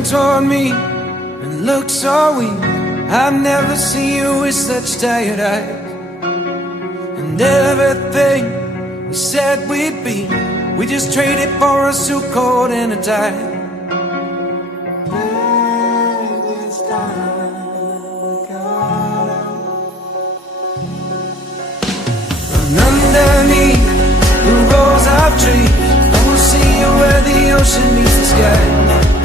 turned toward me and looked so weak. I've never seen you with such tired eyes. And everything we said we'd be, we just traded for a suit coat and a tie. And underneath the rows of trees, I will see you where the ocean meets the sky.